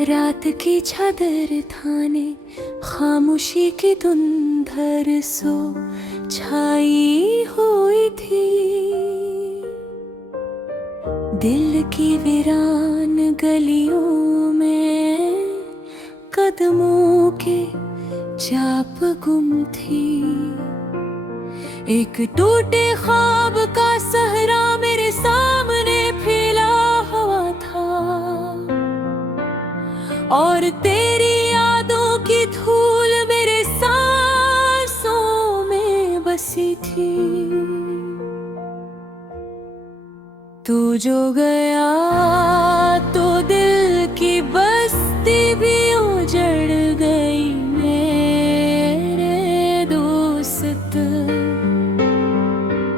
रात की चादर थाने खामोशी की धुंधर सो छाई हुई थी। दिल की वीरान गलियों में कदमों के चाप गुम थी। एक टूटे ख्वाब का सहरा मेरे सामने फैला हुआ था और तेरी यादों की धूल मेरे सांसों में बसी थी। तू जो गया तो दिल की बस्ती भी उजड़ गई मेरे दोस्त।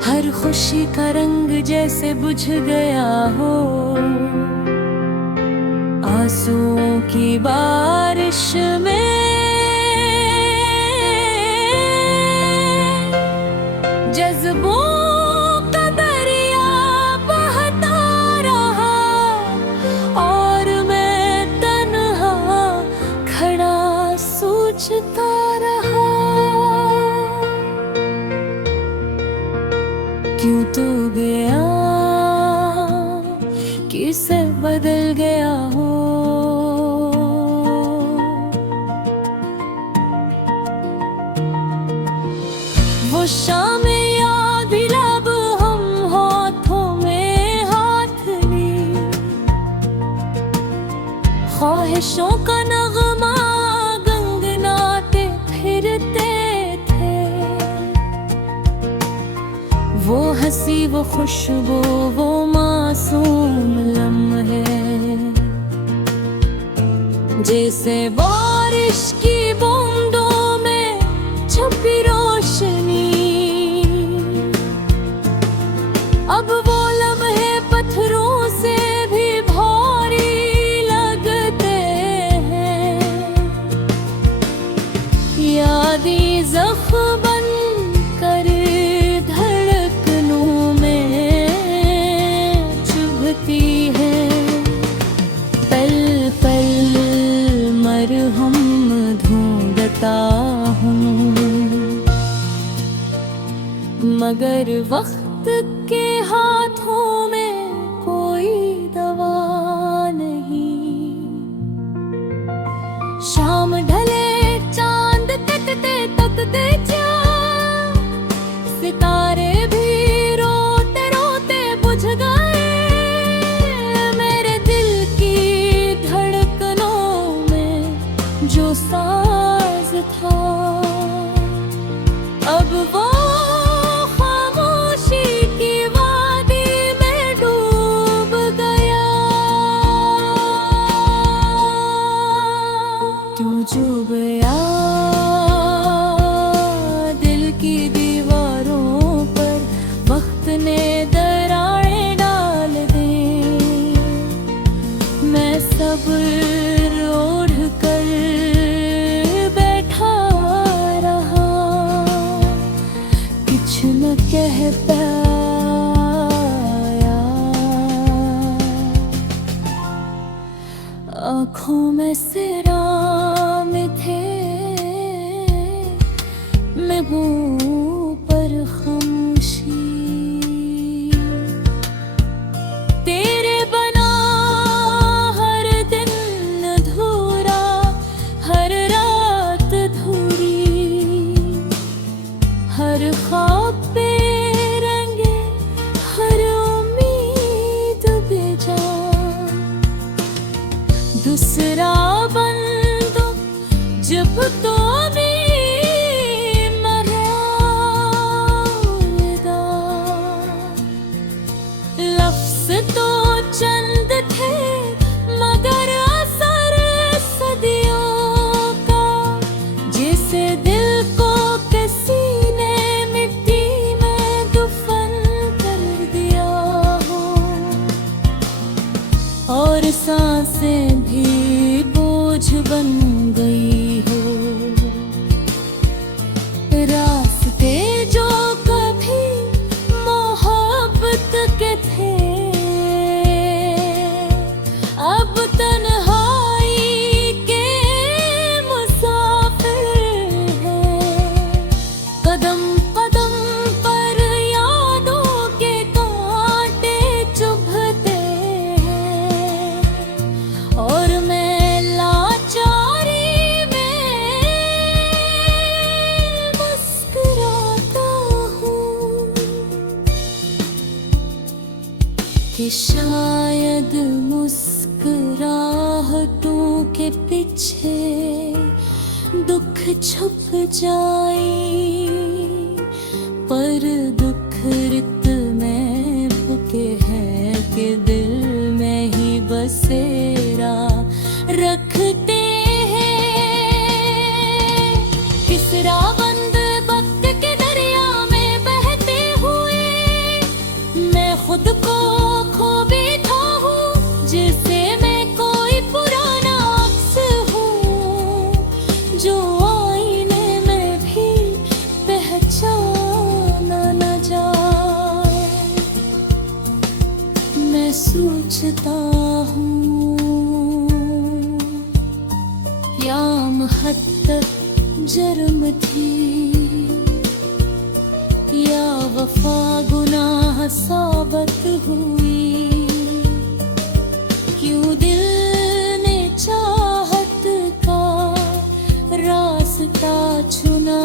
हर खुशी का रंग जैसे बुझ गया हो आंसुओं की बारिश में। जज्बों का दरिया बहता रहा और मैं तन्हा खड़ा सोचता रहा। क्यों तो गया किसे बदल गया हो। वो शाम याद दिलाब हम हाथों में हाथ ली। ख्वाहिशों का नगमा गंगनाते फिरते थे। वो हंसी वो खुशबू वो मासूम लम्हे जैसे बारिश की बूंदों में छुपी रोशनी। अब वो लम्हे पत्थरों से भी भारी लगते हैं। यादें ज़ख्म बन कर धड़कनों में चुभती है। पल पल मरहम ढूंढता हूँ मगर वक्त के हाथों में कोई दवा नहीं। शाम ढले चांद तकते चाँद सितारे भी रोते रोते बुझ गए। मेरे दिल की धड़कनों में जो साज था अब वो खामोशी की वादी में डूब गया। तू जो गया दिल की दीवारों पर वक्त ने दरारें डाल दी। मैं सब्र ओढ़ कर बैठा रहा कुछ न कह पाया। आँखों में सिराम थे मैं मुँह पर खामोशी। तेरे बना हर दिन अधूरा हर रात अधूरी। हर ख्वाब पे रंगे हर उम्मीद बेजान। दूसरा बंदो जब तो भी तो चंद थे मगर असर सदियों का। जिसे दिल को किसी ने मिट्टी में दफन कर दिया हो और सांसें भी बोझ बन गई हो। दुख छुप जाए, पर दुख रित में के है कि दिल में ही बसेरा रखते हैं। किसरा बंद वक्त के दरिया में बहते हुए मैं खुद को खो बैठा हूँ, जैसे मैं कोई पुराना अक्स हूँ जो आईने में भी पहचाना न जाए। मैं सोचता हूँ याम हद तक जर्म थी या वफा गुनाह साबत हुई। क्यों दिल ने चाहत का रास्ता चुना,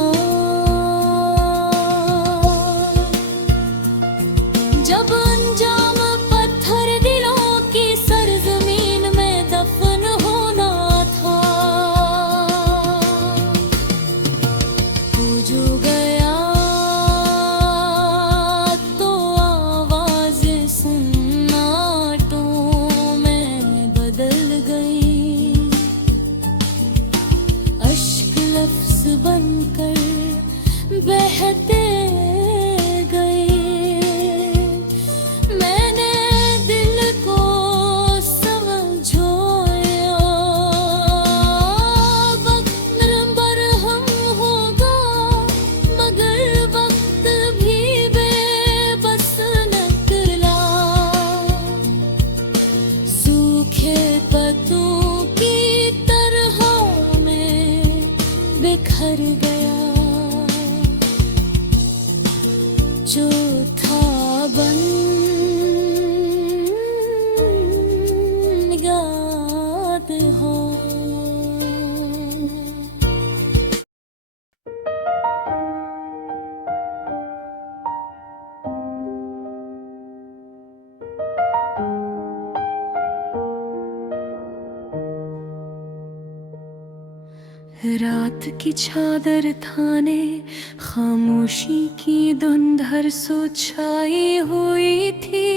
जब अंजाम पत्थर दिलों की सरजमीन में दफन होना था। तू जो गया तो आवाज सन्नाटों में बदल गई, अश्क लफ्ज बनकर बहते गए। मैंने दिल को समझाया वक्त बरहम होगा, मगर वक्त भी बेबस निकला। सूखे पत्तों की तरह मैं बिखर गया, जो था बन याद हो। रात की चादर थाने खामोशी की धुंधर सो छाई हुई थी।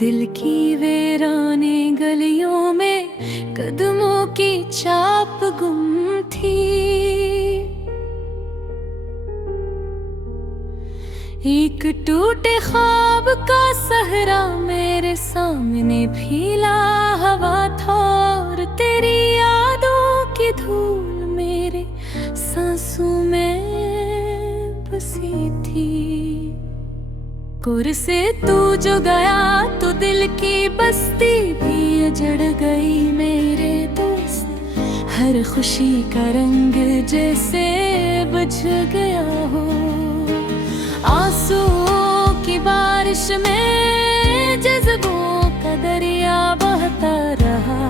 दिल की वीराने गलियों में कदमों की चाप गुम थी। एक टूटे ख्वाब का सहरा मेरे सामने फैला हवा था, और तेरी यादों की धूल मेरे सांसों में बसी थी। कुर से तू जो गया तो दिल की बस्ती भी उजड़ गई मेरे दोस्त। हर खुशी का रंग जैसे बुझ गया हो, आंसुओं की बारिश में जज्बों का दरिया बहता रहा,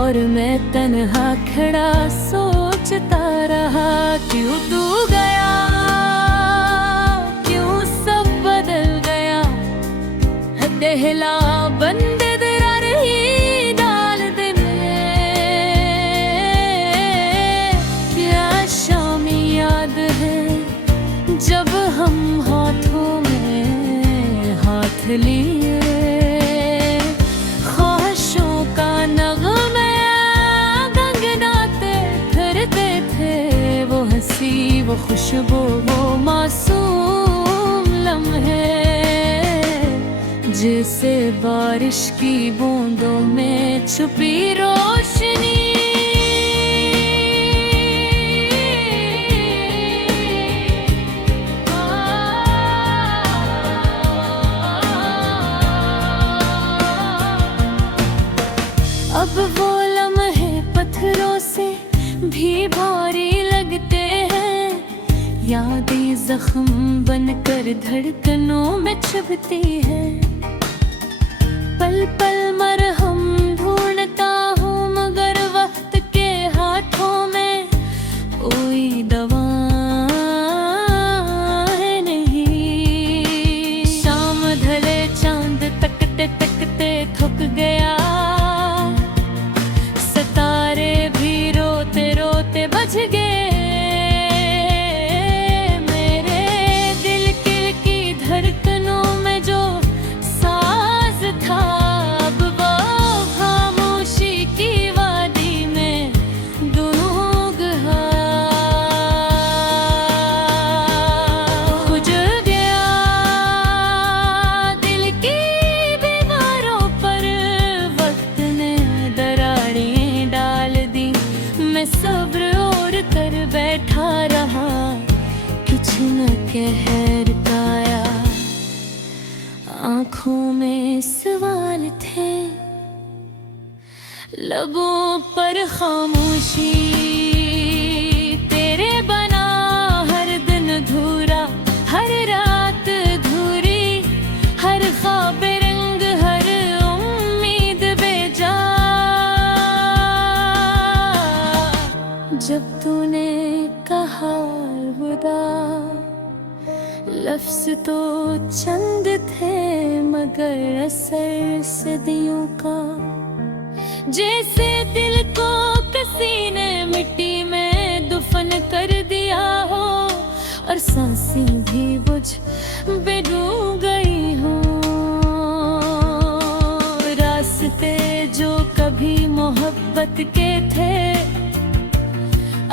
और मैं तन्हा खड़ा सोचता रहा। क्यों तू गया, क्यों सब बदल गया, दहला बंदे दरा रही डाल दे में। क्या शामी याद है जब हम हाथों में हाथ लिए, ख्वाहिशों का नगमे गनगनाते फिरते थे। वो हंसी, वो खुशबू, वो मासूम लम्हे, जैसे बारिश की बूंदों में छुपी रोशनी। अब वो लम्हे पत्थरों से भी भारी लगते हैं, यादें जख्म बनकर धड़कनों में चुभती है। पल पल मरहम ढूंढता हूँ मगर वक्त के हाथों में कोई दवा है नहीं। शाम ढले चांद तकते तकते थक गया, लबों पर खामोशी तेरे बना, हर दिन अधूरा, हर रात अधूरी, हर ख्वाब रंग, हर उम्मीद बेजा। जब तूने कहा अलविदा, लफ्ज़ तो चंद थे मगर असर सदियों का। जैसे दिल को किसी ने मिट्टी में दफन कर दिया हो, और सांसें भी बुझ पे डूब गई हो। रास्ते जो कभी मोहब्बत के थे,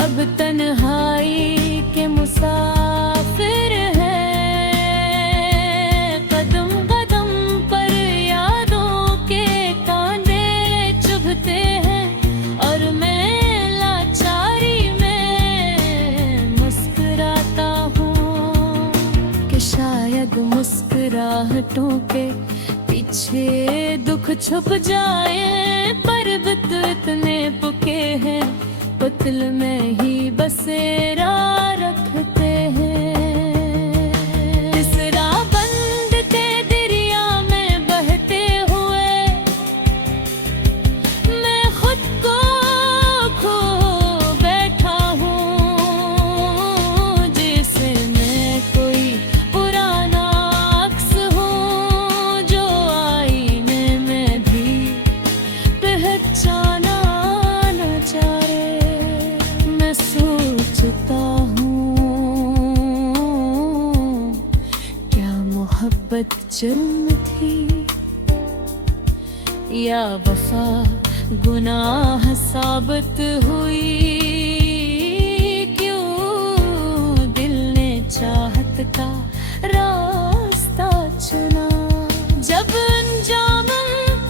अब तन्हाई के मुसाफिर हैं। कदम कदम पर यादों के कांधे चुभते हैं, और मैं लाचारी में मुस्कुराता हूँ कि शायद मुस्कुराहटों के पीछे दुख छुप जाए। पर्वत इतने पुके हैं, पुतल में ही बसेरा रखते हैं। इस राबंद के दरिया में बहते हुए मैं खुद को खो बैठा हूँ। जैसे मैं कोई पुराना अक्स हूँ, जो आईने में भी पहचाना न जाए। सोचता हूँ क्या मोहब्बत जुर्म थी, या वफा गुनाह साबित हुई। क्यों दिल ने चाहत का रास्ता चुना, जब अंजाम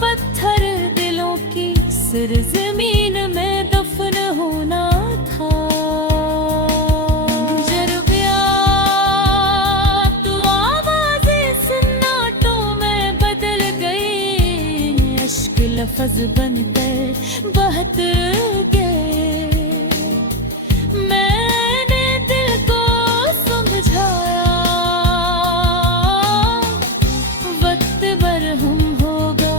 पत्थर दिलों की सरजमीन में दफन होना था। जर्बिया तू आवाज़ें सन्नाटों में बदल गई, अश्क लफ्ज़ बनकर बहत गए। मैंने दिल को समझाया वक्त बरहम होगा,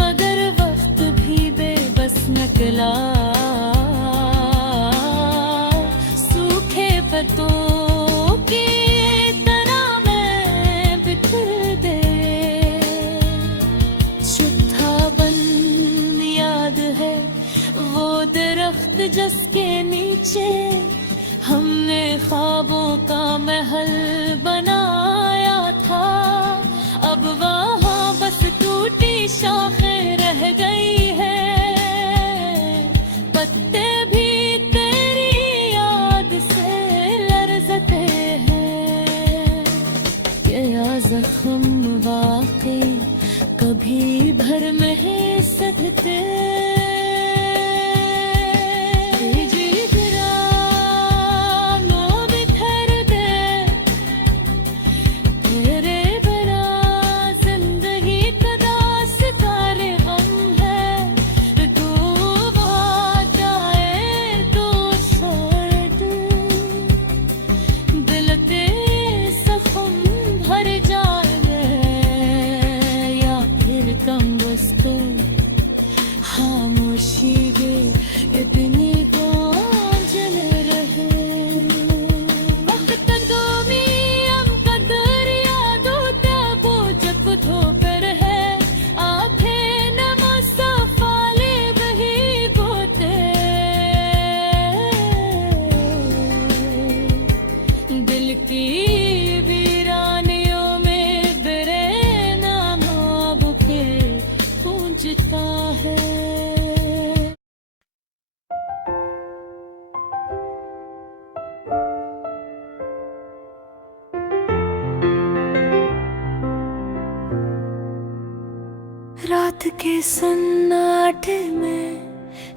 मगर वक्त भी बेबस निकला। सूखे पत्तों की तरह मैं बिखर दे। शुद्धा बन याद है वो दरख्त जिसके नीचे हमने ख्वाबों का महल बनाया था। अब वहाँ बस टूटी शाखें रह गई है, पत्ते भी तेरी याद से लरज़ते हैं। क्या जख्म वाकई कभी भर में सदते। खामोशी गे इतनी कांचन रहे। वक्त गोमी हम कदर यादों तबो जब धोकर है, आंखें नमस्ताफाले बही गोते। दिल की वीरानियों में बिरे नाम अब के गूंजता है। रात के सन्नाटे में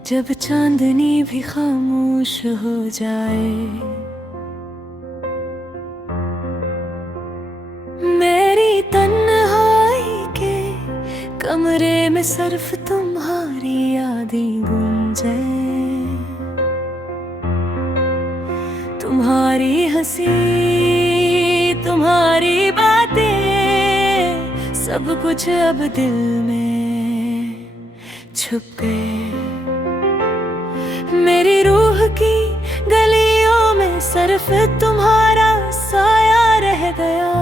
जब चांदनी भी खामोश हो जाए, मेरी तन्हाई के कमरे में सिर्फ तुम्हारी हंसी, तुम्हारी बातें, सब कुछ अब दिल में छुप गए। मेरी रूह की गलियों में सिर्फ तुम्हारा साया रह गया।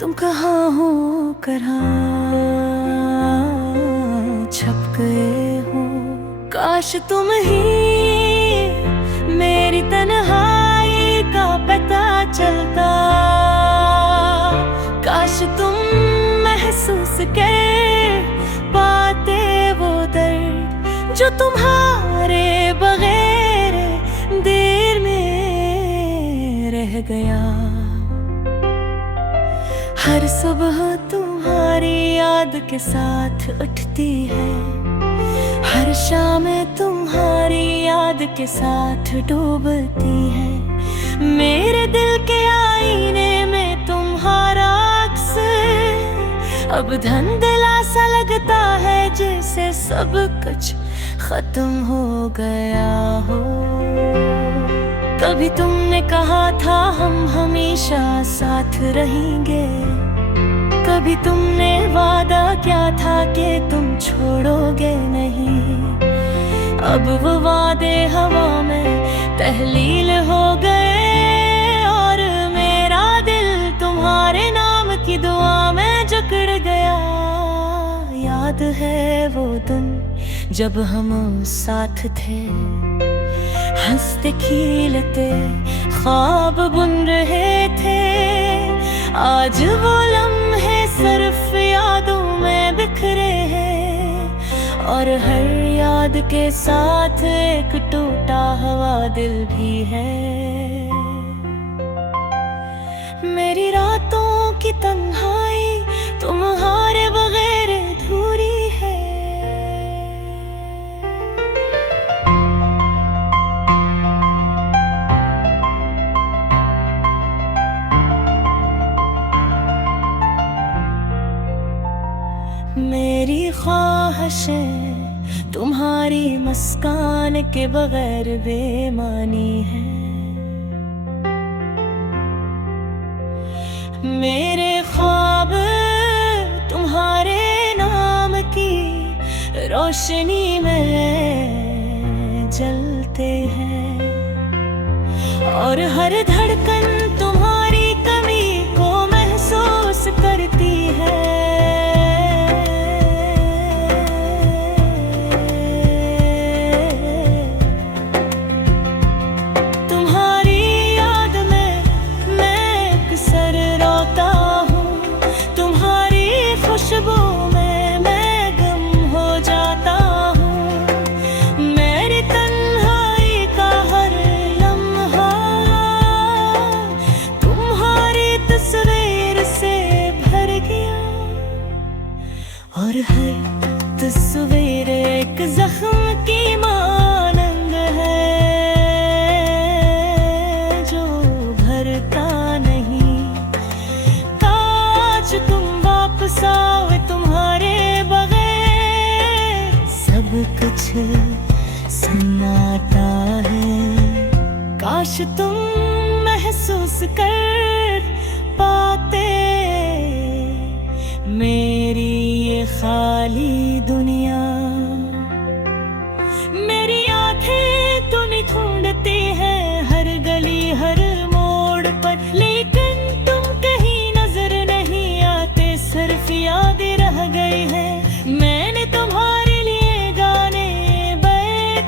तुम कहाँ हो कहाँ छप गए हो। काश तुम ही मेरी तन्हाई का पता चलता। काश तुम महसूस कर पाते वो दर्द जो तुम्हारे बगैर देर में रह गया। हर सुबह तुम्हारी याद के साथ उठती है, हर शाम तुम्हारी याद के साथ डूबती है। मेरे दिल के आईने में तुम्हारा अक्स अब धुंधला सा लगता है, जैसे सब कुछ खत्म हो गया हो। कभी तुमने कहा था हम हमेशा साथ रहेंगे, कभी तुमने वादा किया था कि तुम छोड़ोगे नहीं। अब वो वादे हवा में तहलील हो गए और मेरा दिल तुम्हारे नाम की दुआ में जकड़ गया। याद है वो दिन जब हम साथ थे, हंसते खिलते ख्वाब बुन रहे थे। आज वो लम्हे सिर्फ यादों में बिखरे हैं और हर याद के साथ एक टूटा हुआ दिल भी है। मेरी रातों की तन्हाई तुम्हारे बगैर अधूरी है। मेरी ख्वाहिशें तुम्हारी मुस्कान के बगैर बेमानी है। मेरे ख्वाब तुम्हारे नाम की रोशनी में जलते हैं और हर धड़कन तुम्हारी कमी को महसूस करती है। खुशबू में मैं गम हो जाता हूँ। मेरी तन्हाई का हर लम्हा तुम्हारी तस्वीर से भर गया और हर तस्वीर एक जख्म की मानंद है जो भरता नहीं। काश तुम वापस आओ, तुम्हारे बगैर सब कुछ सन्नाटा है। काश तुम महसूस कर पाते मेरी ये खाली दुनिया। मेरी आंखें तुम्हें ढूंढती हैं हर गली हर मोड़ पर, लेकिन तुम कहीं नजर नहीं आते, सिर्फ यादें रह गई हैं। मैंने तुम्हारे लिए गाने बे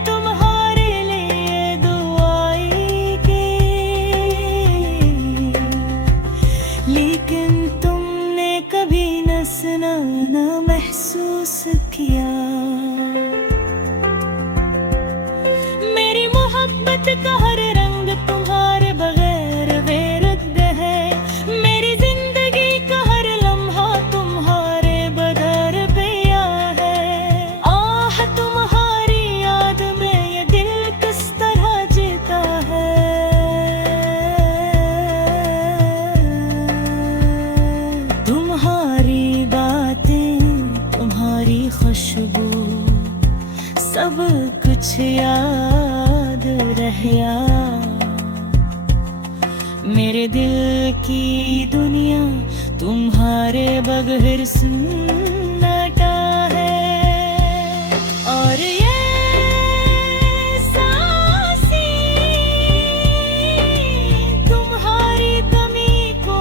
तुम्हारे लिए दुआई की, लेकिन तुमने कभी न सुना न महसूस किया। मेरी मोहब्बत का हर रंग तुम्हारे बगैर बेरुद्द है। मेरी जिंदगी का हर लम्हा तुम्हारे बगैर पिया है। आह तुम्हारी याद में ये दिल किस तरह जीता है। तुम्हारी बातें तुम्हारी खुशबू सब कुछ याद रहे। की दुनिया तुम्हारे बगैर सन्नाटा है। और ये तुम्हारी कमी को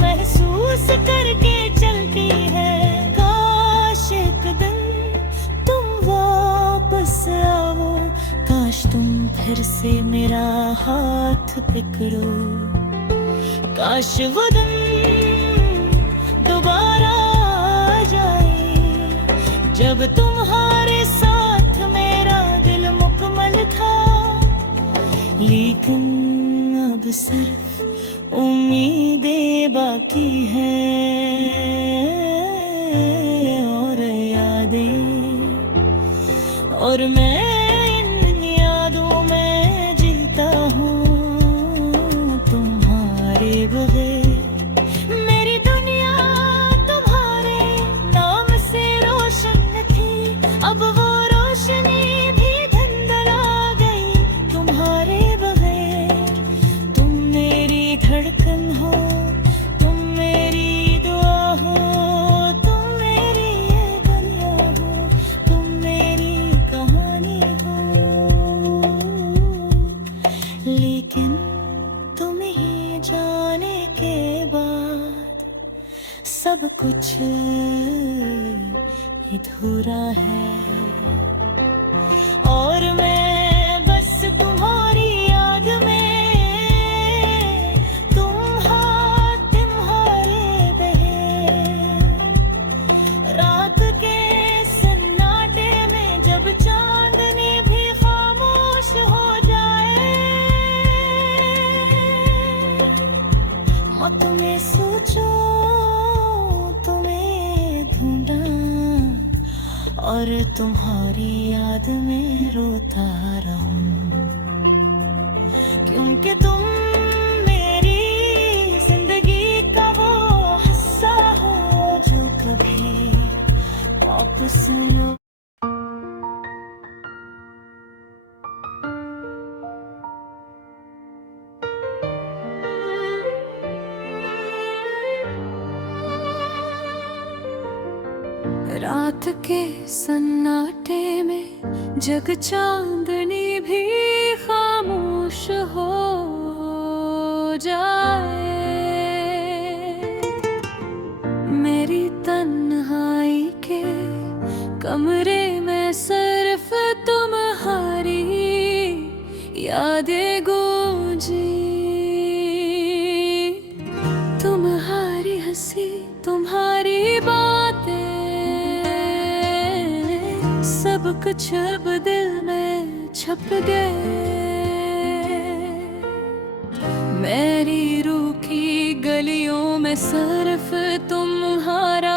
महसूस करके चलती है। काश एक दिन तुम वापस आओ, काश तुम फिर से मेरा हाथ पकड़ो, काश वो दिन दोबारा आ जाए जब तुम्हारे साथ मेरा दिल मुकम्मल था। लेकिन अब सिर्फ उम्मीदें बाकी हैं और यादें, और मैं इन यादों में जीता हूँ तुम्हारे बगैर। मेरी दुनिया तुम्हारे नाम से रोशन थी, अब वो रोशनी भी धुंधला गई तुम्हारे बगैर। तुम मेरी धड़कन हो, तुम मेरी दुआ हो, तुम मेरी ये दुनिया हो, तुम मेरी कहानी हो। लेकिन तुम्हें जाने के बाद सब कुछ अधूरा है, और मैं बस तुम्हारी याद में, तुम्हारे बहे रात के सन्नाटे में जब चांदनी भी खामोश हो जाए। मत में सोचो तुम्हें ढूंढा, और तुम्हारी याद में रोता रहूं, क्योंकि तुम मेरी जिंदगी का वो हिस्सा हो जो कभी वापस न। रात के सन्नाटे में जग चांदनी भी खामोश हो जाए। मेरी तन्हाई के कमरे में सिर्फ तुम्हारी यादें गूंजी, तुम्हारी हंसी, तुम्हारी बातें, सब कुछ अब दिल में छप गए। मेरी रूखी गलियों में सिर्फ तुम्हारा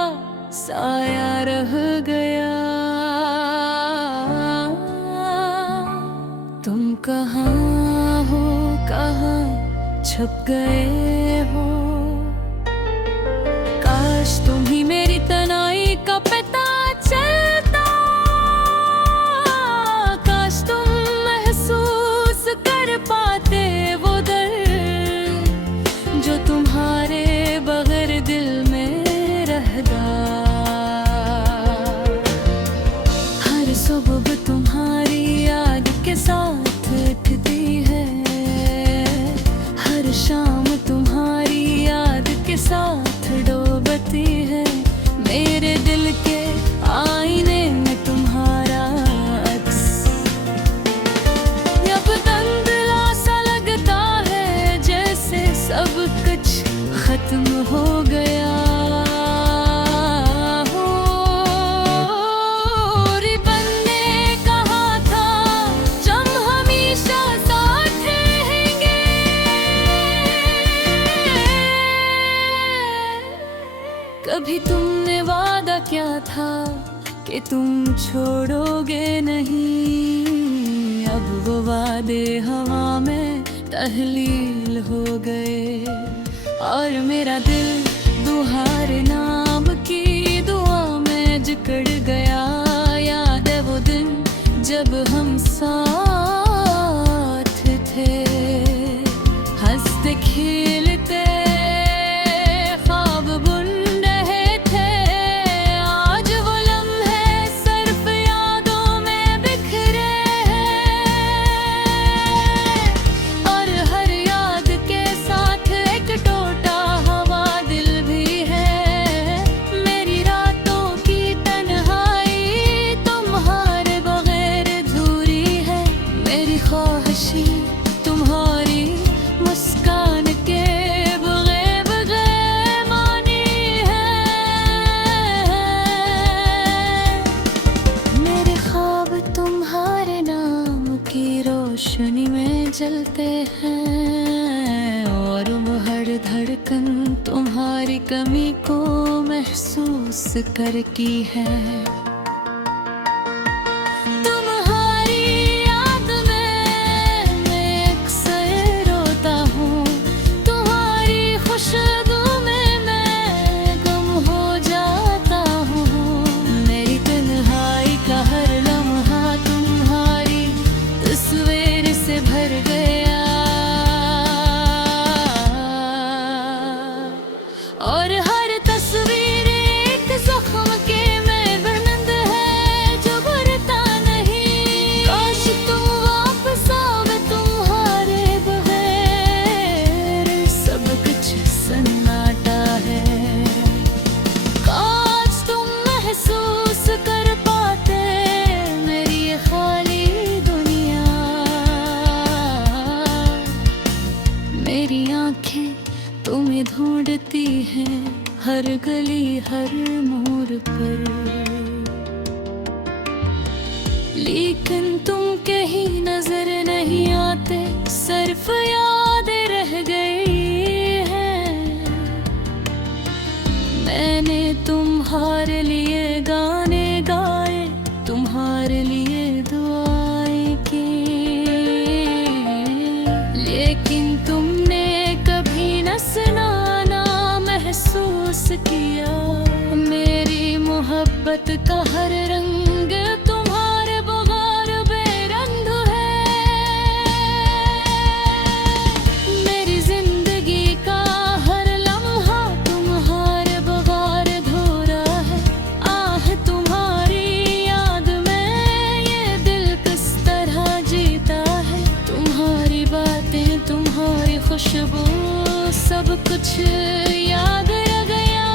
साया रह गया। तुम कहाँ हो, कहाँ छुप गए हो? काश तुम ही मेरी तन्हाई का पता चलता, काश तुम महसूस कर पाते वो दर्द जो तुम्हारे बगैर दिल में रहता। हर सुबह तुम्हारी याद के साथ उठती है, हर शाम तुम्हारी याद के साथ डूबती है। मेरे दिल के आईने में तुम्हारा अक्स, अब धुंधला सा लगता है जैसे सब कुछ खत्म हो गया हो। रिबन ने कहा था जब हमेशा साथ रहेंगे, कभी तुमने वादा किया था कि तुम छोड़ोगे नहीं। अब वो वादे हवा में तहलील हो गए, और मेरा दिल तुम्हारे नाम की दुआ में जकड़ गया। याद है वो दिन जब हम साथ थे, हंसते खेलते कर की है। तुम्हारी याद में मैं अक्सर रोता हूँ, तुम्हारी खुशबू में मैं गुम हो जाता हूँ। मेरी तन्हाई का हर लम्हा तुम्हारी तस्वीर से भर गया, और हर तस्वीर एक जख्म के में बंद है जो भरता नहीं। काश तुम वापस आओ, मैं तुम्हारे बगैर सब कुछ सन्नाटा है। काश तुम महसूस कर पाते मेरी ये खाली दुनिया। मेरी आंखें तुम्हें ढूंढती हैं हर गली हर मोड़ पर, लेकिन तुम कहीं नजर नहीं आते, सिर्फ यादें रह गई हैं। मैंने तुम्हारे लिए गाने गाए, तुम्हारे लिए दुआएं की, लेकिन तुमने कभी न सुना ना महसूस किया। मेरी मोहब्बत का हर रंग तुम्हारे बगैर बेरंग है। मेरी जिंदगी का हर लम्हा तुम्हारे बगैर अधूरा है। आह तुम्हारी याद में ये दिल किस तरह जीता है। तुम्हारी बातें तुम्हारी खुशबू सब कुछ याद रह गया।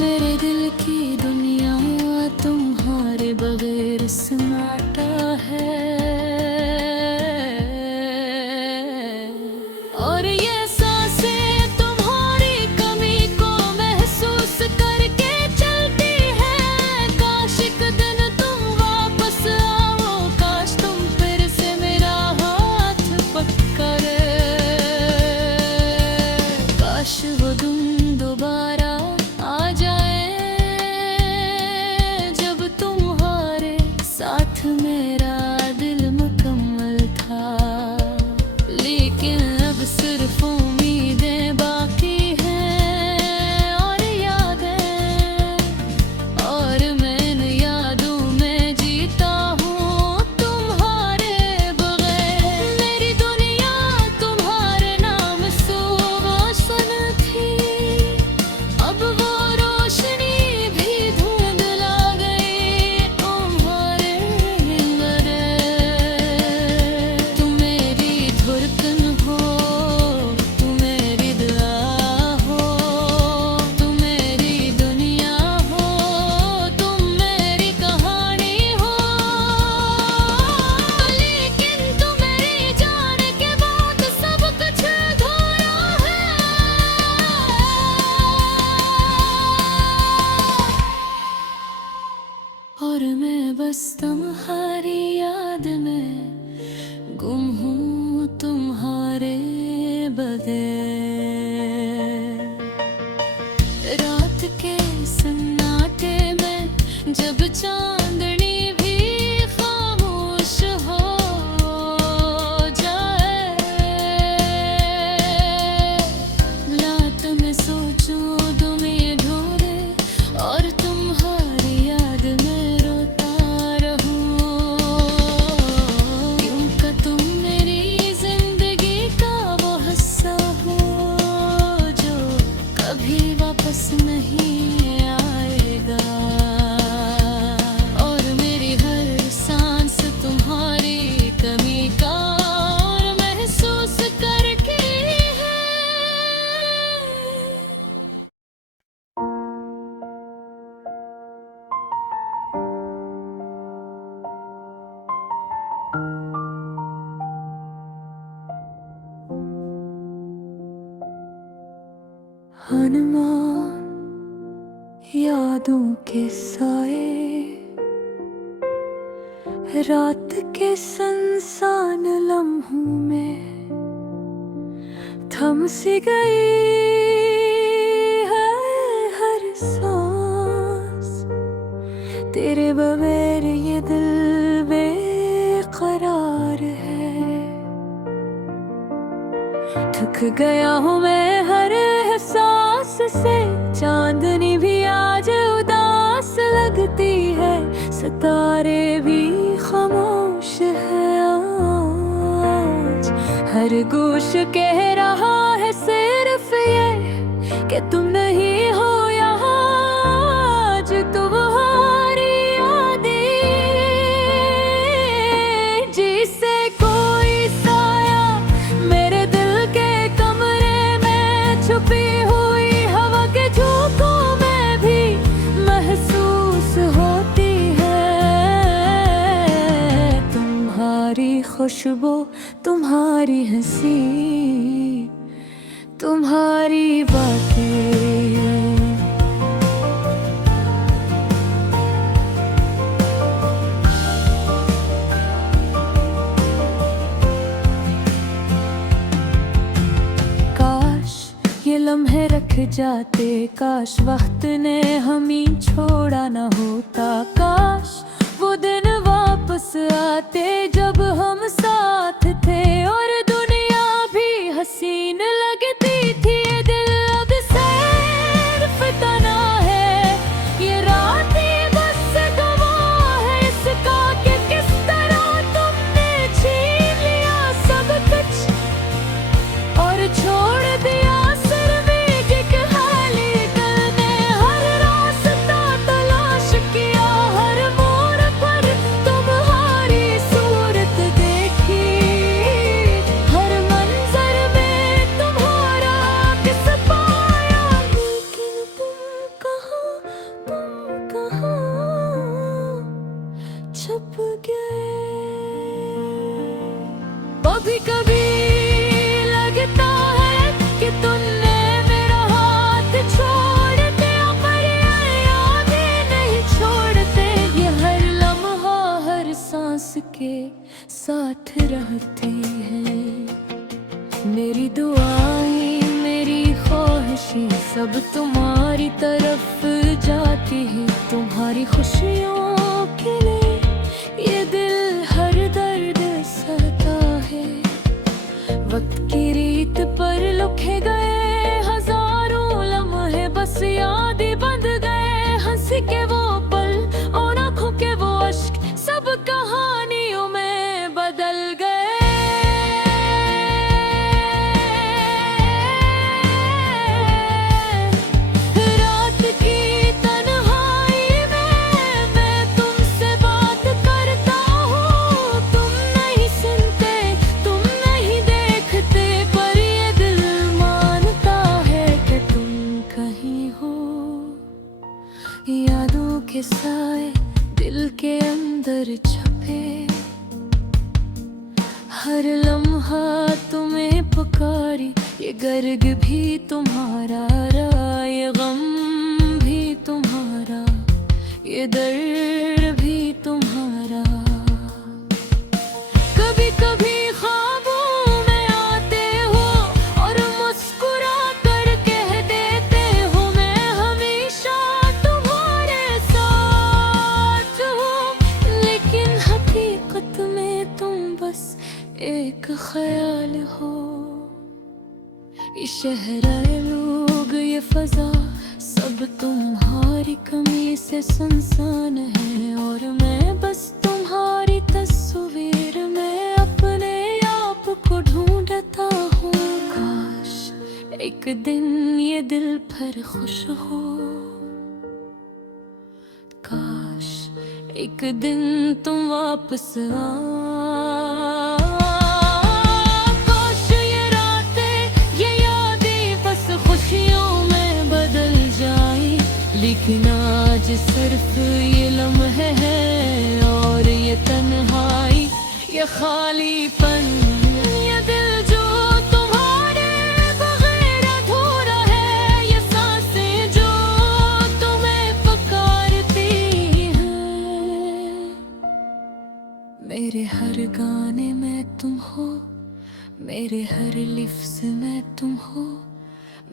मेरे दिल की दुनिया तुम्हारे बगैर सन्नाटा है, और ये सांसें तुम्हारी कमी को महसूस करके चलती है। काश एक दिन तुम वापस आओ, काश तुम फिर से मेरा हाथ पकड़े। काश वो दिन दोबारा आ जाए जब तुम्हारे साथ मेरा दिल मुकम्मल था। लेकिन अब सिर्फ उम्मीदें बाकी हैं और यादें, और मैं इन यादों में जीता हूँ तुम्हारे बगैर। मेरी दुनिया तुम्हारे नाम सुबह थी, अब वो रोशनी भी धुंधला गई तुम्हारे बगैर। तुम मेरी धड़कन हो, तुम मेरी दुआ हो, तुम मेरी दुनिया हो, तुम मेरी कहानी हो। लेकिन तुम मेरे जाने के बाद सब कुछ अधूरा है, और मैं बस तुम्हारी याद में गुम हूँ तुम्हारे बगैर। रात के सन्नाटे में जब चांदनी भी खामोश हो जाए, रात में सोचूं तुम्हें ढूंढे और तुम्हारी याद में रोता रहूं। क्यों का तुम मेरी जिंदगी का वो हिस्सा हो जो कभी वापस नहीं आएगा, और मेरी हर सांस तुम्हारी कमी का और महसूस करके है। हनुमान यादों के साए, रात के सुनसान लम्हों में थम सी गई है हर सांस, तेरे बगैर ये दिल बेकरार है। थक गया हूँ मैं हर एहसास से, चांदनी भी आज उदास लगती है, सितारे भी खामोश है आज। हर गोश कह रहा है सिर्फ ये कि तुम नहीं हो यहाँ आज। तुम्हारी यादें जिसे कोई साया मेरे दिल के कमरे में छुपी हुई हवा के झोंकों में भी महसूस होती है। तुम्हारी खुशबू, तुम्हारी हंसी, तुम्हारी बातें, काश ये लम्हे रख जाते, काश वक्त ने हमें छोड़ा ना होता, काश वो दिन वापस आते जब हम साथ थे और दुनिया भी हसीन लगती थी। ये दिल अब सिर्फ तना है, ये रातें बस गवाह है इसका कि किस तरह तुमने छीन लिया सब कुछ और छोड़ दिया सिर्फ एक खाली दिल ने। हर रास्ता तलाश किया, हर मोड़ पर तुम्हारी सूरत देखी, हर मंजर में तुम्हारा किस पाया, लेकिन तुम कहाँ छुप गए। कभी कभी लगता है कि तुमने मेरा हाथ छोड़ दिया, पर ये यादें नहीं छोड़ते, ये हर लम्हा हर सांस के साथ रहती है। मेरी दुआएं, मेरी ख्वाहिशें सब तुम्हारी तरफ जाती है, तुम्हारी खुशियों के लिए ये दिल हर दर्द सहता है। वक्त की रीत पर लिखे गए हजारों लम्हे बस याद बंध गए, हंसी के वो पल और आंखों के वो अश्क सब कहानियों में बदल गए। रात की तन्हाई में मैं तुमसे बात करता हूँ, तुम नहीं सुनते, तुम नहीं देखते, पर ये दिल मानता है कि तुम कहीं हो। यादों के साए दिल के अंदर छपे, हर लम्हा तुम्हें पुकारी, ये गर्ग भी तुम्हारा रहा, ये गम भी तुम्हारा, ये दर्द भी तुम्हारा। कभी कभी ख्वाबों में आते हो और मुस्कुरा कर कह देते हो मैं हमेशा तुम्हारे साथ हूँ, लेकिन हकीकत में तुम बस एक ख्याल हो। ये शहर लोग, ये फजा सब तुम्हारी कमी से सुनसान है, और मैं बस तुम्हारी तस्वीर में अपने आप को ढूंढता हूँ। काश एक दिन ये दिल भर खुश हो, काश एक दिन तुम वापस काश ये रातें, ये यादें बस खुशियों में बदल जाए, लेकिन आज सिर्फ ये लम्हे हैं और ये तन्हाई, ये खालीपन, ये दिल जो तुम्हारे बगैर अधूरा है, ये सांसें जो तुम्हें पुकारती हैं। मेरे हर गाने में तुम हो, मेरे हर लिफ्ज़ में तुम हो,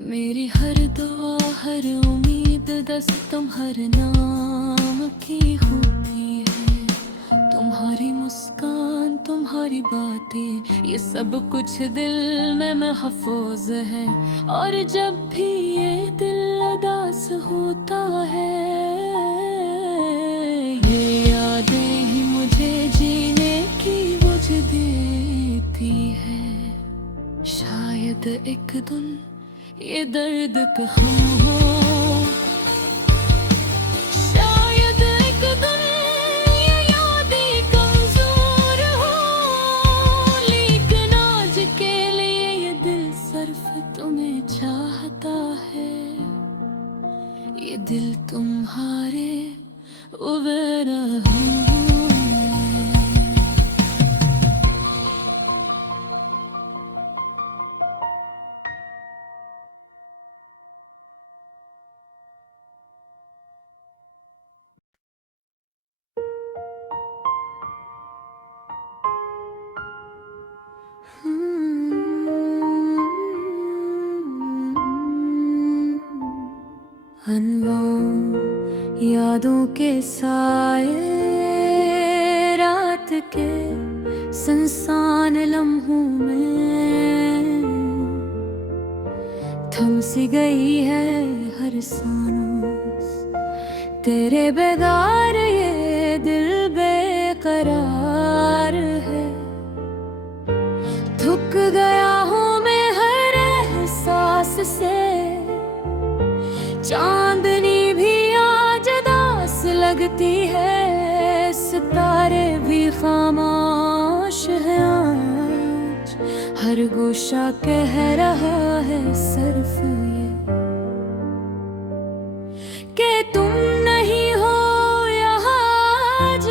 मेरी हर दुआ हर उम्मीद दस तुम्हारे नाम की होती है। तुम्हारी मुस्कान तुम्हारी बातें ये सब कुछ दिल में महफूज है। और जब भी ये दिल उदास होता है, ये यादें ही मुझे जीने की बुझ देती है। शायद एक दिन ये दर्द पे हम हो, शायद एक दिन ये यादें कमजोर हो, लेकिन आज के लिए ये दिल सिर्फ तुम्हें चाहता है। ये दिल तुम्हारे उबेरा अनमोल यादों के साए रात के सुनसान लम्हों में थम सी गई है हर सांस। तेरे बेगार ये दिल बेकरार है। थक गया हूँ मैं हर एहसास से, चांदनी भी आज दास लगती है। सितारे भी खामोश हैं आज, हर गोशा कह रहा है सिर्फ ये कि तुम नहीं हो यहाँ आज।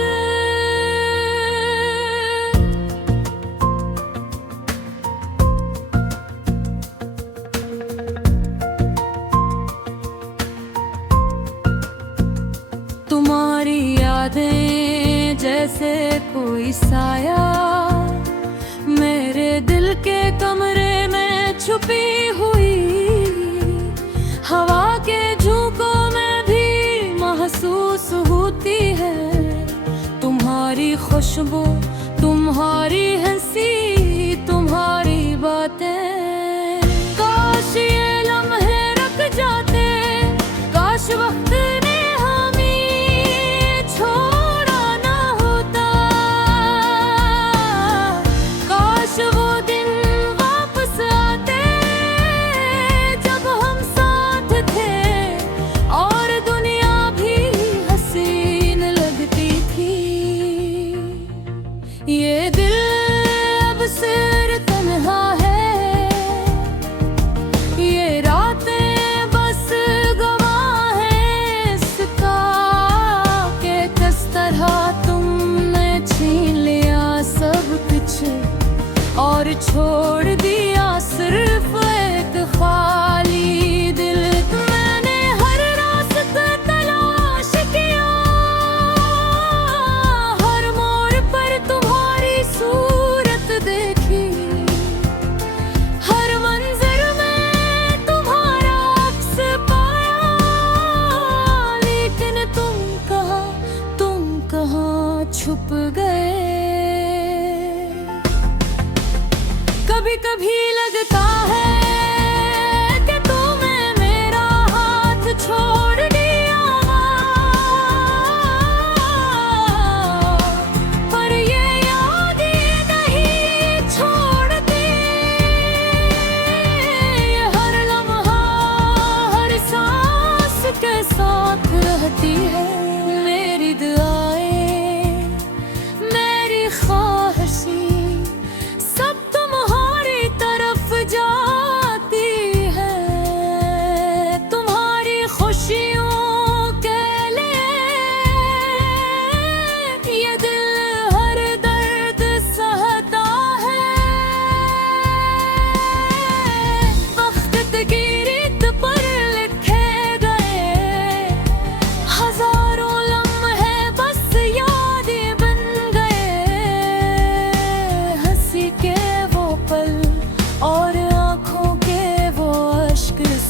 तुम्हारी यादें जैसे कोई साया मेरे दिल के कमरे में छुपी हुई। हवा के झोंकों में भी महसूस होती है तुम्हारी खुशबू, तुम्हारी हंसी, तुम्हारी बातें। काश ये लम्हे रुक जाते, काश वक्त ये दिल अब सिर तन्हा है।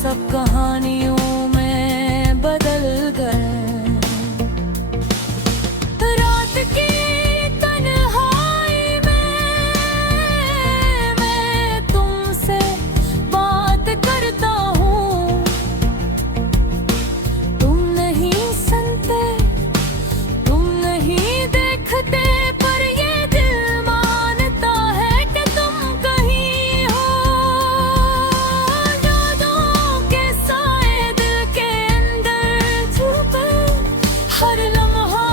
सब कहानियों में बदल गए। रात की तन्हाई में मैं तुमसे बात करता हूँ, तुम नहीं सुनते, तुम नहीं देखते, पर ये दिल मानता है कि तुम कहीं हो। यादों के साए दिल के अंदर छुपे, हर लम्हा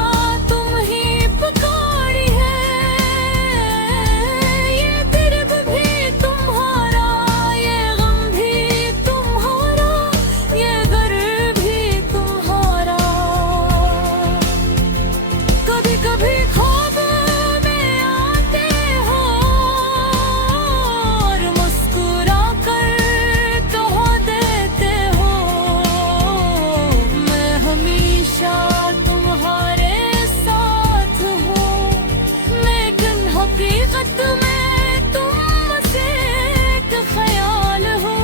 तुम ही पुकारी है। ये दर्द भी तुम्हारा, ये गम भी तुम्हारा, ये घर भी तुम्हारा। कभी कभी ख्वाब में आते हो और मुस्कुरा कर कह देते हो, मैं हमेशा तुम्हारे साथ हूँ। लेकिन हकीकत में तुम बस एक ख्याल हो।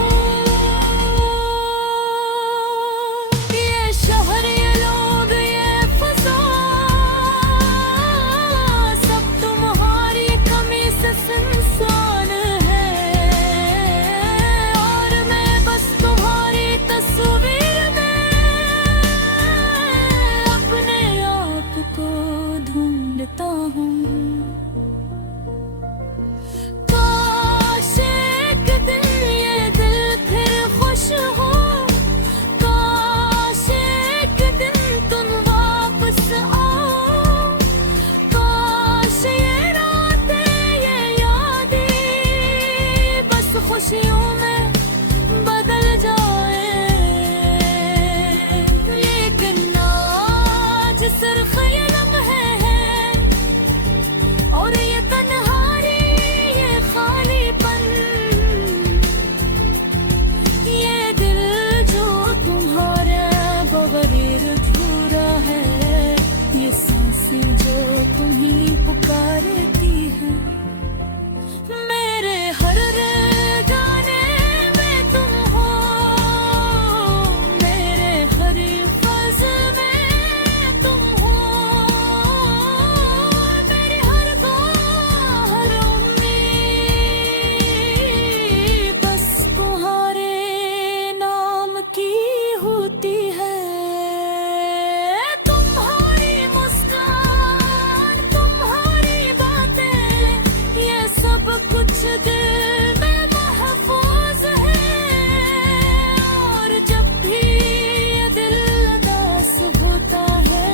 ये शहर, ये लोग, ये फजा, सब तुम्हारी कमी से सुनसान है। और मैं बस तुम्हारी तस्वीर में अपने आप को ढूंढता हूँ। काश एक दिन ये दिल फिर खुश हो, काश एक दिन तुम वापस आओ, काश ये रातें, ये यादें बस खुशियों में बदल जाए। लेकिन आज सिर्फ ये लम्हे हैं और ये तन्हाई, ये खालीपन, ये दिल जो तुम्हारे बगैर अधूरा है, ये सांसें जो तुम्हीं पुकारती हैं। मेरे हर गाने में तुम हो, मेरे हर फज़ल में तुम हो, मेरे हर बात, हर उम्मीद बस तुम्हारे नाम की होती है। तुम्हारी मुस्कान, तुम्हारी बातें, ये सब कुछ दिल में महफूज है। और जब भी ये दिल उदास होता है,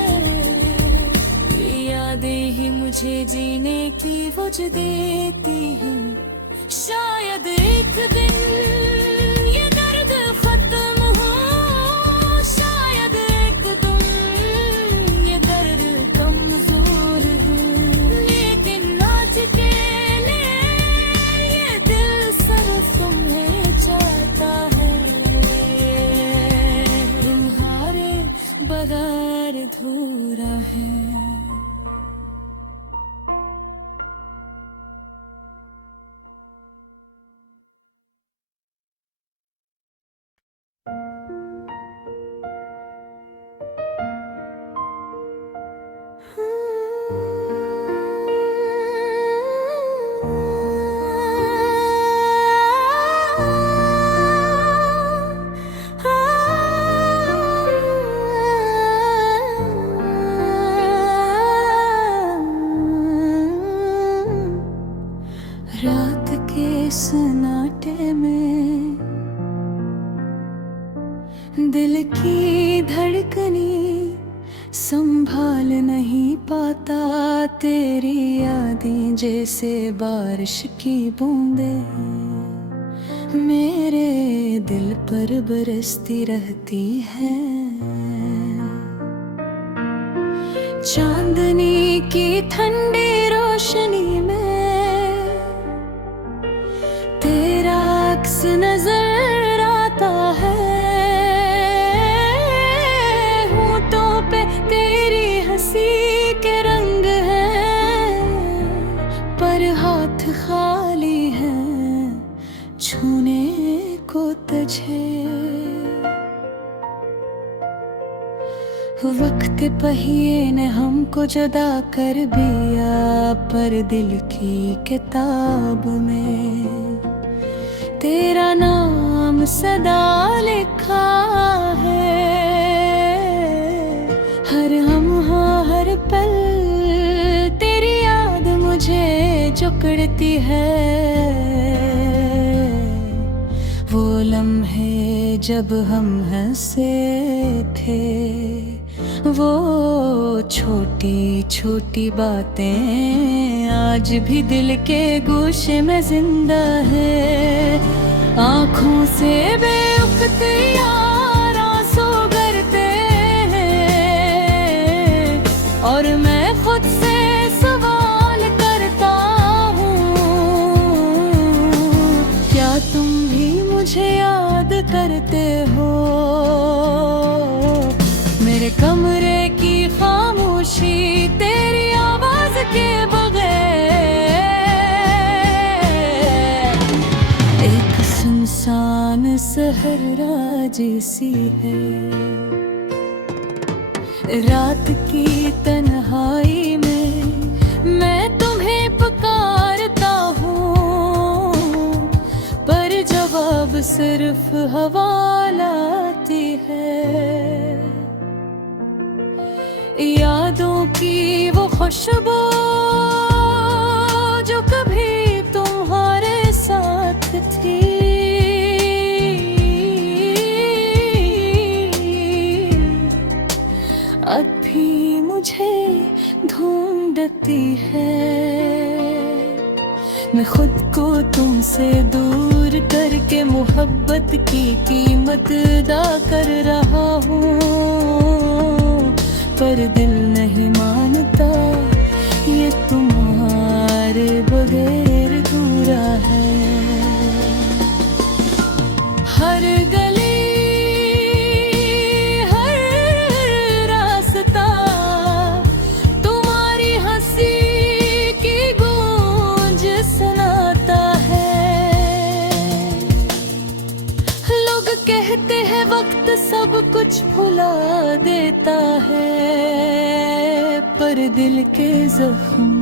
ये यादें ही मुझे जीने की वजह देती हैं। शायद एक दिन ये दर्द खत्म हो, शायद एक दिन ये दर्द कमजोर हो, लेकिन आज के लिए ये दिल सिर्फ तुम्हें चाहता है। तुम्हारे बगैर अधूरा है। रात के सन्नाटे में दिल की धड़कनें संभाल नहीं पाता, तेरी यादें जैसे बारिश की बूंदें मेरे दिल पर बरसती रहती हैं। चांदनी की ठंडी रोशनी में तेरा अक्स नजर आता है, होठों पे तेरी हंसी के रंग हैं, पर हाथ खाली है छूने को तुझे। वक्त पहिए ने हमको जुदा कर दिया, पर दिल की किताब में तेरा नाम सदा लिखा है। हर लम्हा हर पल तेरी याद मुझे जकड़ती है। वो लम्हे जब हम हंसे थे, वो छोटी छोटी बातें आज भी दिल के गोशे में जिंदा है। आँखों से बेवक्त यार आंसू गिरते हैं, और मैं खुद से सवाल करता हूँ, क्या तुम भी मुझे याद करते हो? मेरे कमरे की खामोशी तेरी आवाज के बगैर एक सुनसान सहरा जैसी है। रात की तन्हाई में मैं तुम्हें पुकारता हूँ, पर जवाब सिर्फ हवा लाती है। यादों की वो खुशबू जो कभी तुम्हारे साथ थी, अब भी मुझे ढूंढती है। मैं खुद को तुमसे दूर करके मोहब्बत की कीमत अदा कर रहा हूँ, पर दिल नहीं मानता ये तुम्हारे बगैर अधूरा है। हर गली हर रास्ता तुम्हारी हंसी की गूंज सुनाता है। लोग कहते हैं वक्त सब कुछ भुला देता है, पर दिल के जख्म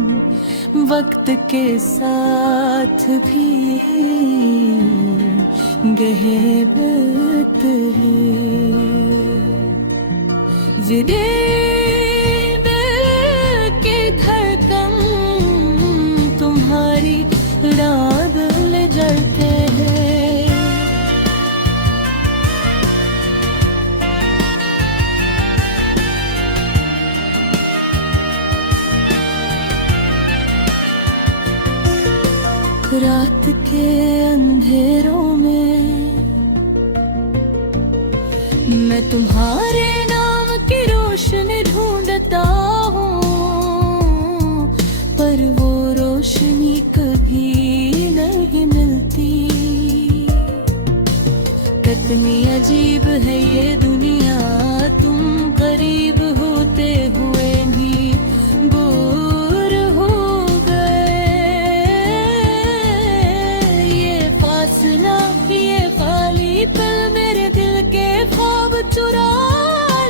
वक्त के साथ भी गहरे बात है। दिल की धड़कन तुम्हारी रात ले जलते हैं। रात के अंधेरों में मैं तुम्हारे नाम की रोशनी ढूंढता हूँ, पर वो रोशनी कभी नहीं मिलती। कितनी अजीब है ये दुनिया, तुम करीब होते हुए भी दूर हो गए। ये फासला ये खाली पल मेरे दिल के ख्वाब चुरा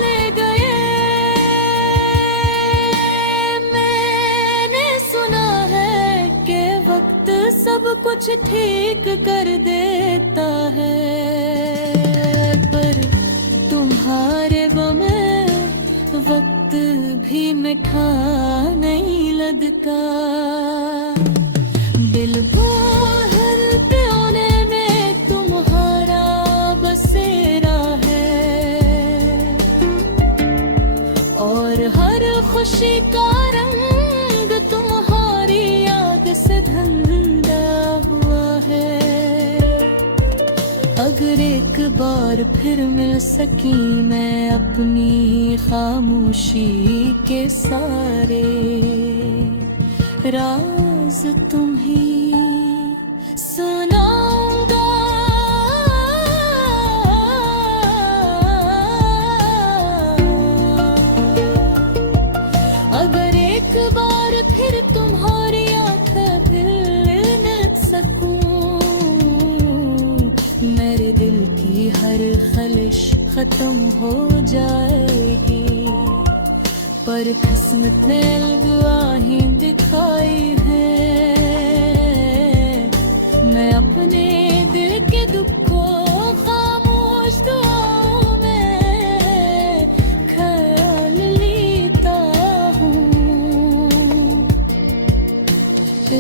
ले गए। मैंने सुना है कि वक्त सब कुछ ठीक कर देता है, पर तुम्हारे बमे वक्त भी मिठा नहीं लगता। दिल बाहर कोने में तुम्हारा बसेरा है, और हर खुशी का रंग तुम्हारी याद से धंधा हुआ है। अगर एक बार फिर मिल सकी मैं अपनी खामोशी के सारे राज तुम्हीं सुनाऊंगा। अगर एक बार फिर तुम्हारी आँखें मिल सकूं, मेरे दिल की हर खलिश खत्म हो जाएगी। पर किस्मत ने दुआएं दिखाई है। मैं अपने दिल के दुख को खामोश दुआओं में ख्याल लेता हूँ।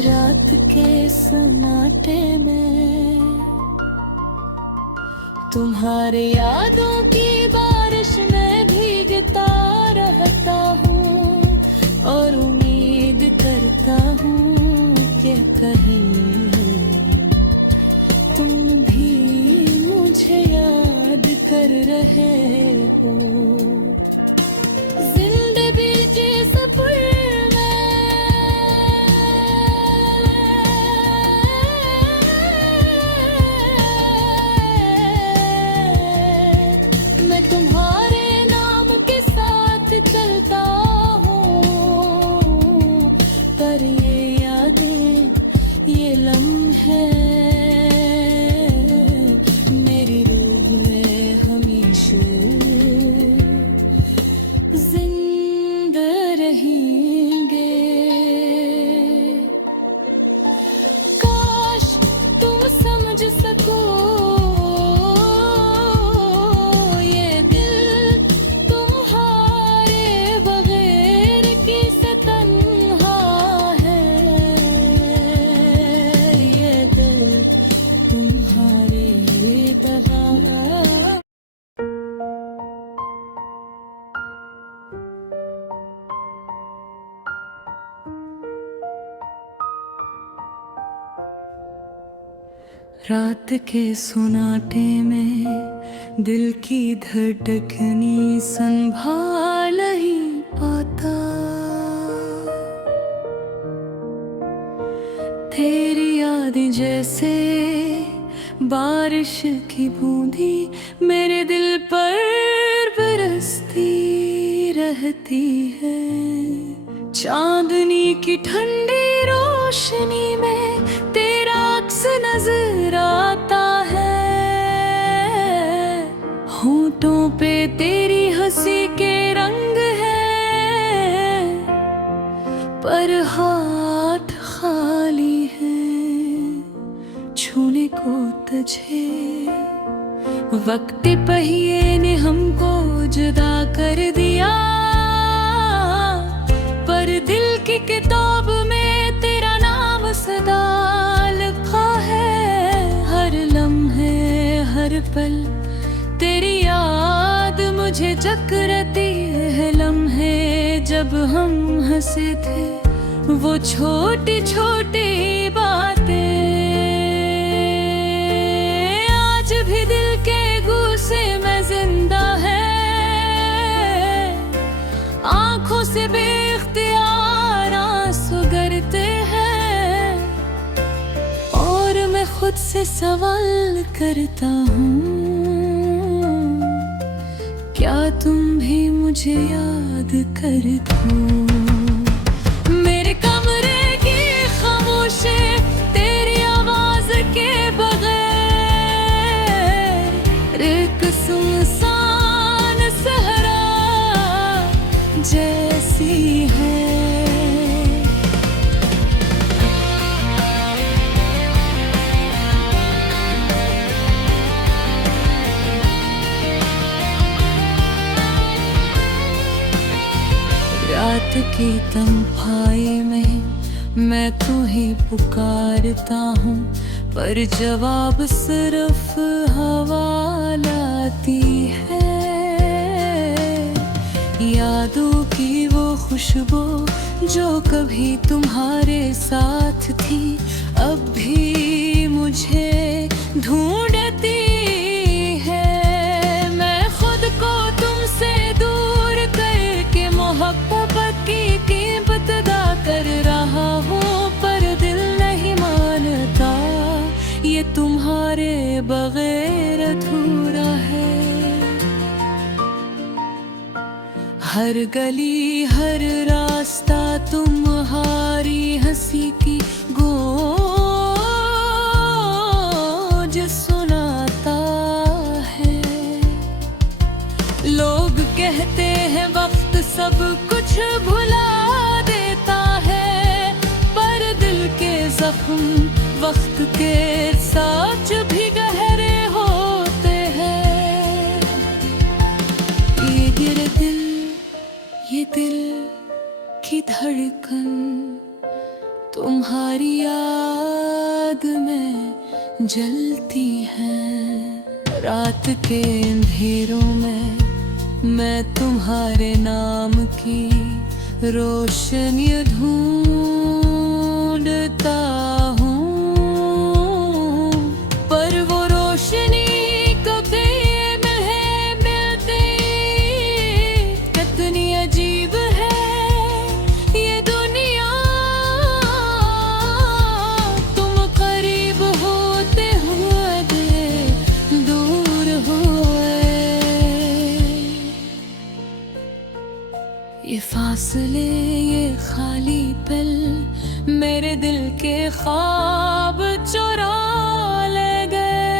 रात के सन्नाटे में तुम्हारे यादों की बारिश में भीगता रहता हूँ और उम्मीद करता हूँ कि कहीं तुम भी मुझे याद कर रहे हो। जिंदगी जिस पुल मैं तुम्हारे नाम के साथ चलता हूँ, पर ये यादें ये लम्हे मेरी रूह में हमेशा जिंदा रहेंगे। काश तुम समझ सको रात के सुनाटे में दिल की धड़कनी संभाल ही पाता। तेरी यादें जैसे बारिश की बूंदी मेरे दिल पर बरसती रहती है। चांदनी की ठंडी रोशनी में तेरा अक्स नजर आता है। होंठों पे तेरी हंसी के रंग है, पर हाथ खाली है छूने को तुझे। वक्त पहिए ने हमको जुदा कर दिया, पर दिल की किताब में तेरा नाम सदा लिखा है। हर लम्हे हर पल तेरी याद मुझे चकराती है। लम्हे जब हम हंसे थे, वो छोटी छोटी बातें आज भी दिल के गुस्से में जिंदा है। आंखों से बेख्तियार आंसू गिरते हैं और मैं खुद से सवाल करता हूँ, क्या तुम भी मुझे याद करते हो? मेरे कमरे की खामोशी तेरी आवाज के बगैर एक सुनसान सहरा जैसी है। रात की तन्हाई में मैं तुम्हें पुकारता हूँ, पर जवाब सिर्फ हवा लाती है। यादों की वो खुशबू जो कभी तुम्हारे साथ थी, अब भी मुझे ढूंढती है। मैं खुद को तुमसे दूर करके मोहब्बत की कीमत अदा कर रहा हूँ, पर दिल नहीं मानता ये तुम्हारे बगैर अधूरा है। हर गली हर रास्ता तुम्हारी हंसी की गूंज सुनाता है। लोग कहते हैं वक्त सब कुछ कुछ भुला देता है, पर दिल के जख्म वक्त के साथ भी गहरे होते हैं। ये गिरे दिल, ये दिल की धड़कन तुम्हारी याद में जलती है। रात के अंधेरों में मैं तुम्हारे नाम की रोशनी ढूंढता हूँ, पर वो रोशनी कभी मिलती। कितनी अजीब है ये दुनिया, तुम करीब होते हुए दूर हुए। ये फासले, ये खाली पल मेरे दिल के ख्वाब चुरा ले गए।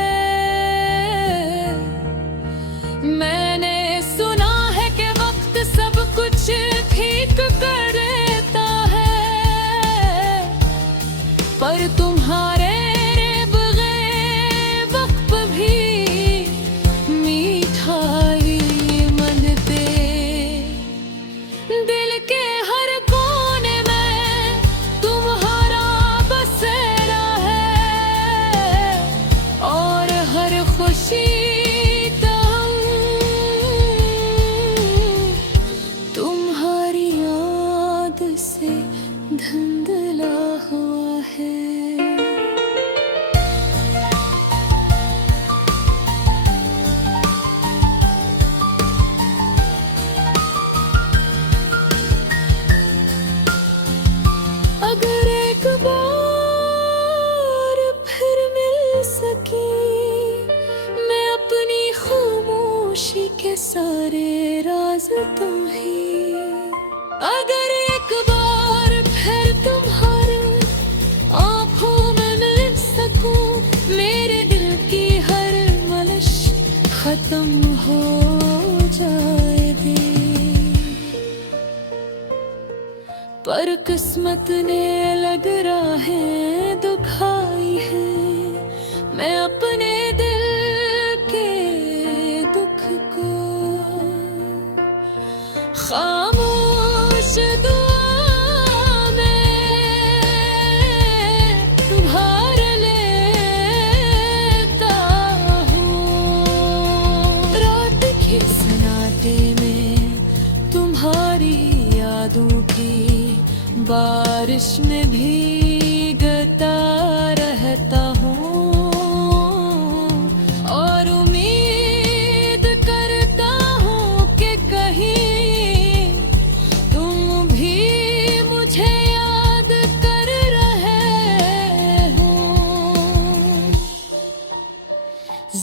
मैंने सुना है कि वक्त सब कुछ ठीक कर देता है, पर तुम्हारे बगैर वक्त भी मिठाई मनते। दिल के हर कोने में तुम्हारा बसेरा है, और हर खुशी तुम्हारी याद से धुंधला हुआ है। अगर एक बार फिर मिल सकी, मैं अपनी खामोशी के सारे राज तुम ही। अगर एक बार फिर तुम्हारे आंखों में मिल सकूं, मेरे दिल की हर मलश खत्म हो जाएगी। पर किस्मत ने अलग राहें दिखाई है, मैं अपने दिल के दुख को खामोश दुआ में उभार लेता हूँ। रात के सन्नाटे में तुम्हारी यादों की बारिश में भीगता रहता हूँ, और उम्मीद करता हूँ कि कहीं तुम भी मुझे याद कर रहे हो।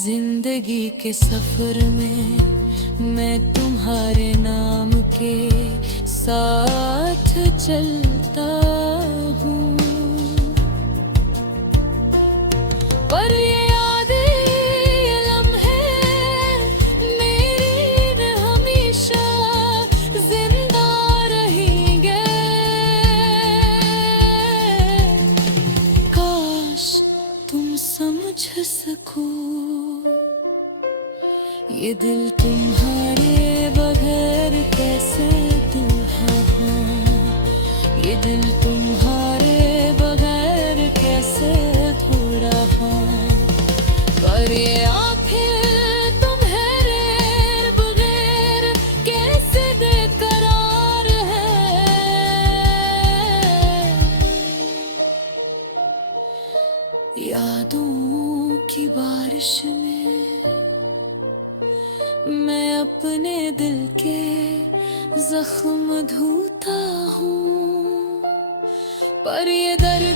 जिंदगी के सफर में मैं तुम्हारे नाम के साथ चलता हूँ, पर ये यादें, ये लम्हे मेरे हमेशा जिंदा रहेंगे। काश तुम समझ सको, ये दिल तुम्हारे बगैर कैसे दूल्हा हो। ये दिल तुम्हारे बगैर कैसे थोड़ा हो, पर ये आंखें तुम्हारे बगैर कैसे बेकरार है। यादों की बारिश में मैं अपने दिल के जख्म धोता हूँ, पर ये दर्द